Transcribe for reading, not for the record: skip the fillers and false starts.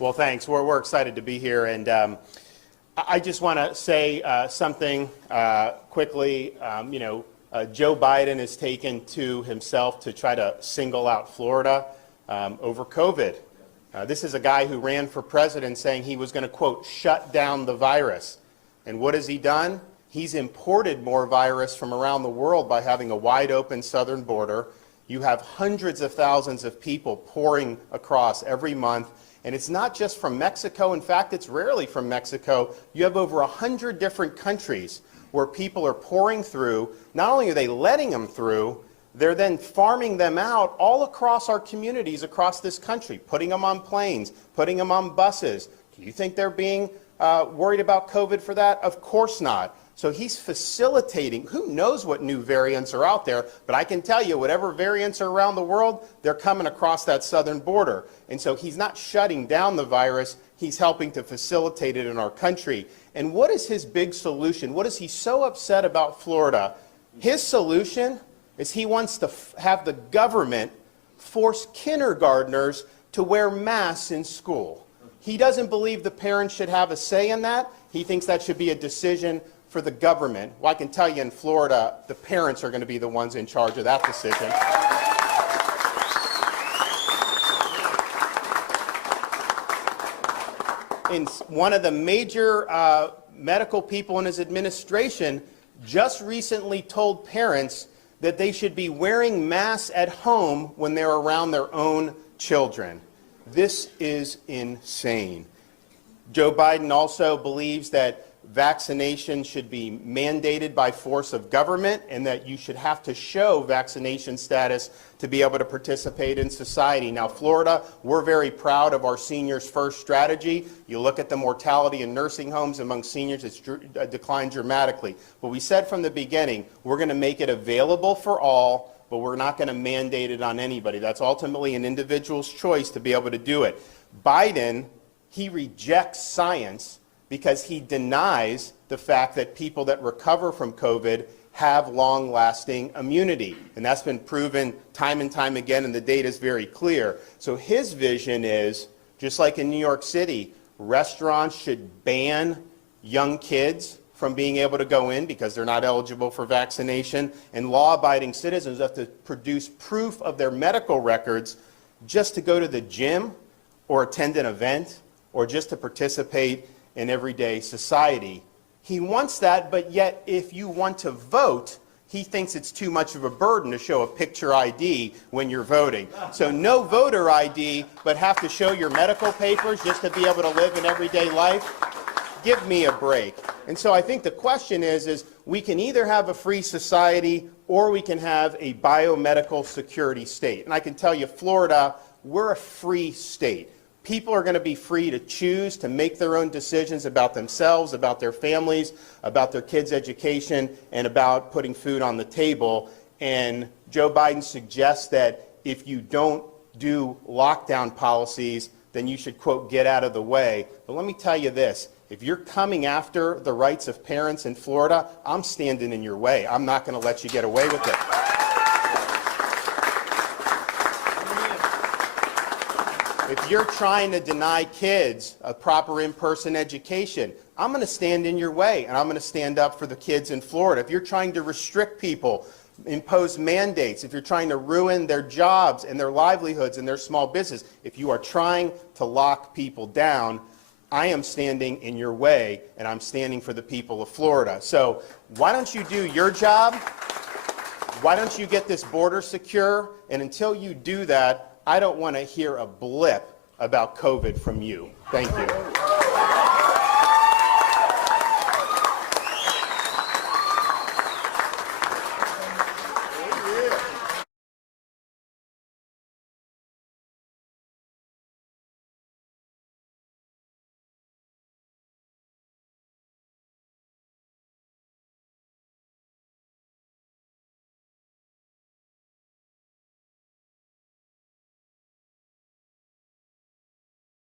Well, thanks. We're excited to be here, and I just want to say something quickly. Joe Biden has taken to himself to try to single out Florida over COVID. This is a guy who ran for president saying he was going to, quote, shut down the virus. And what has he done? He's imported more virus from around the world by having a wide open southern border. You have hundreds of thousands of people pouring across every month. And it's not just from Mexico. In fact, it's rarely from Mexico. You have over 100 different countries where people are pouring through. Not only are they letting them through, they're then farming them out all across our communities across this country, putting them on planes, putting them on buses. Do you think they're being worried about COVID for that? Of course not. So he's facilitating. Who knows what new variants are out there, but I can tell you whatever variants are around the world, they're coming across that southern border. And so he's not shutting down the virus, he's helping to facilitate it in our country. And what is his big solution? What is he so upset about Florida? His solution is he wants to have the government force kindergartners to wear masks in school. He doesn't believe the parents should have a say in that. He thinks that should be a decision for the government. Well, I can tell you in Florida, the parents are going to be the ones in charge of that decision. And one of the major medical people in his administration just recently told parents that they should be wearing masks at home when they're around their own children. This is insane. Joe Biden also believes that vaccination should be mandated by force of government and that you should have to show vaccination status to be able to participate in society. Now, Florida, we're very proud of our Seniors First strategy. You look at the mortality in nursing homes among seniors, it's declined dramatically. But we said from the beginning, we're going to make it available for all, but we're not going to mandate it on anybody. That's ultimately an individual's choice to be able to do it. Biden, he rejects science because he denies the fact that people that recover from COVID have long-lasting immunity. And that's been proven time and time again, and the data is very clear. So his vision is, just like in New York City, restaurants should ban young kids from being able to go in because they're not eligible for vaccination, and law-abiding citizens have to produce proof of their medical records just to go to the gym or attend an event or just to participate in everyday society. He wants that, but yet if you want to vote, he thinks it's too much of a burden to show a picture ID when you're voting. So no voter ID, but have to show your medical papers just to be able to live in everyday life? Give me a break. And so I think the question is we can either have a free society or we can have a biomedical security state. And I can tell you, Florida, we're a free state. People are going to be free to choose to make their own decisions about themselves, about their families, about their kids' education, and about putting food on the table. And Joe Biden suggests that if you don't do lockdown policies, then you should, quote, get out of the way. But let me tell you this. If you're coming after the rights of parents in Florida, I'm standing in your way. I'm not going to let you get away with it. If you're trying to deny kids a proper in-person education, I'm going to stand in your way, and I'm going to stand up for the kids in Florida. If you're trying to restrict people, impose mandates, if you're trying to ruin their jobs and their livelihoods and their small business, if you are trying to lock people down, I am standing in your way, and I'm standing for the people of Florida. So why don't you do your job? Why don't you get this border secure? And until you do that, I don't want to hear a blip about COVID from you. Thank you.